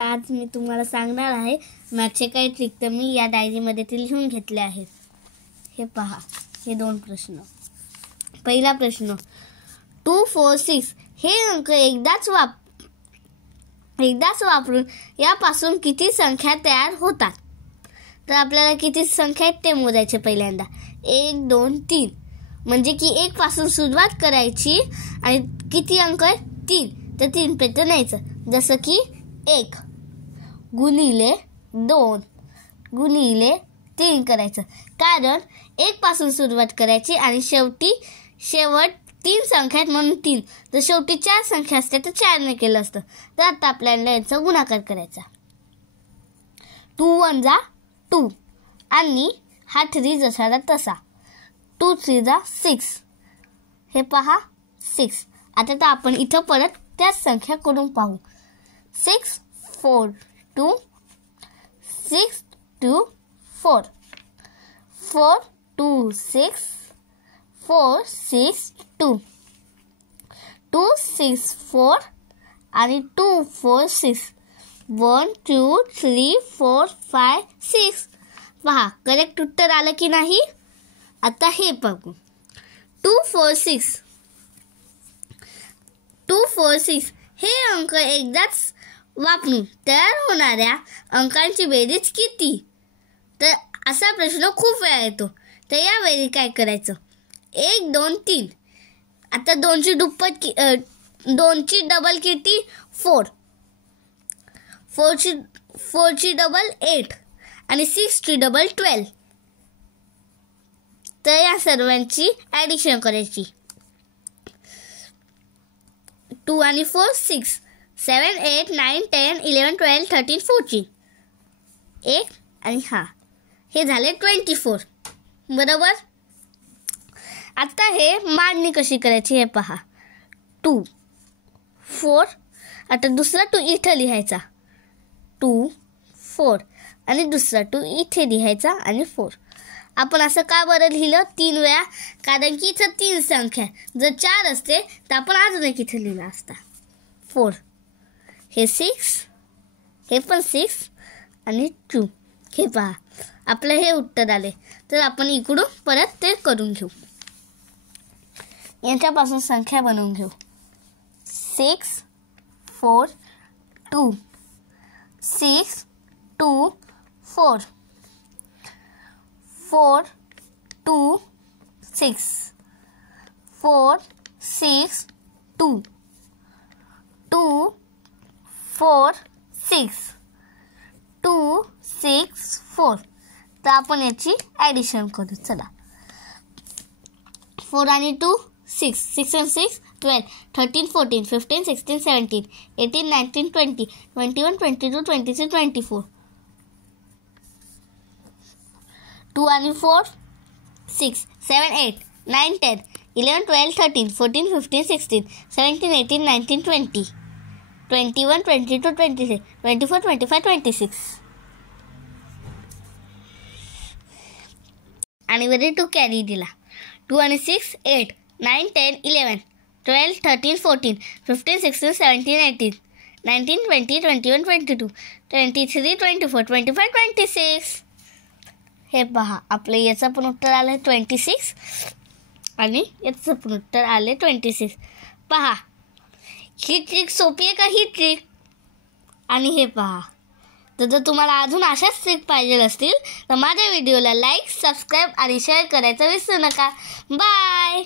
आज मी तुम्हाला सांगणार आहे मॅथचे काही ट्रिक तर मी या डायरीमध्ये लिहून घेतले आहेत। हे पहा, हे दोन प्रश्न। पहिला प्रश्न, 2, 4, 6 हे अंक एकदाच वापरून यापासून किती संख्या तयार होतात? तर आपल्याला किती संख्या आहेत ते मोजायचे। पहिल्यांदा 1, 2, 3 म्हणजे की 1 पासून सुरुवात करायची आणि किती अंक आहे 3, तर 3 पर्यंत न्यायचं। जसं की 1 गुणिले 2 गुणिले 3 करायचं, कारण 1 पासून सुरुवात करायची आणि शेवट 3 संख्या आहेत म्हणून 3। तर शेवटी 4 संख्या असते तर 4 ने केलं असतं। तर आता आपल्याला यांचा गुणाकार करायचा। 2 1 जा 2 आणि हा 3 जसाला तसा। 2 3 जा 6, हे पहा 6। आता तर आपण इथं परत त्याच संख्या करून पाहू। 6 4 2 6 2 4 4 2 6 4 6 2 2 6 4 आणि 2 4 6 1 2 3 4 5 6। पहा करेक्ट उत्तर आलं की नाही? आता हे बघू। 2 4 6 हे अंक एकदाच वापरून तयार होणाऱ्या अंकांची बेरीज किती? तर असा प्रश्न खूप वेळा येतो। तर यावेळी काय करायचं, 1 2 3 आता 2ची दुप्पट 2ची डबल किती 4 4ची डबल 8 आणि 6ची डबल 12। तर या सर्वांची ॲडिशन करायची। 2 आणि 4 6 7 8 9 10 11 12 13 14 1 आणि हे झाले 24 बरोबर। आता हे मांडणी कशी करायची हे पहा। 2 4 आता दुसरा 2 इथे लिहायचा 2 4 आणि दुसरा 2 इथे लिहायचा आणि 4। आपण असं का बरं लिहिलं 3 वेळा? कारण की इथं 3 संख्या, जर 4 असते तर आपण अजून एक इथे लिहिला असता 4। हे 6, हे पण 6 आणि 2। हे पहा आपलं हे उत्तर आले। तर आपण इकडून परत ते करून घेऊ, याच्यापासून संख्या बनवून घेऊ। 6 4 2 6 2 4 4 2 6 4 6 2 2 4 6 2 6 4। तर आपण याची ॲडिशन करू। चला 4 आणि 2 6 6 आणि 6 12 13 14 15 16 17 18 19 20 21 22 23 24 2 आणि 4 6 7 8 9 10 11 12 13 14 15 16 17 18 19 20 21 22 23 24 25 26 आणि वरी 2 कॅरी दिला। 2 आणि 6 8 9 10 11 12 13 14 15 16 17 18 19 20 21 22 23 24 25 26। हे पहा आपलं याचं पण उत्तर आलं 26 आणि याचं पण उत्तर आले 26। पहा ही ट्रिक सोपी आहे का ही ट्रिक? आणि हे पहा, तर जर तुम्हाला अजून अशाच ट्रिक पाहिजे असतील तर माझ्या व्हिडिओला लाईक सबस्क्राईब आणि शेअर करायचं विसरू नका। बाय।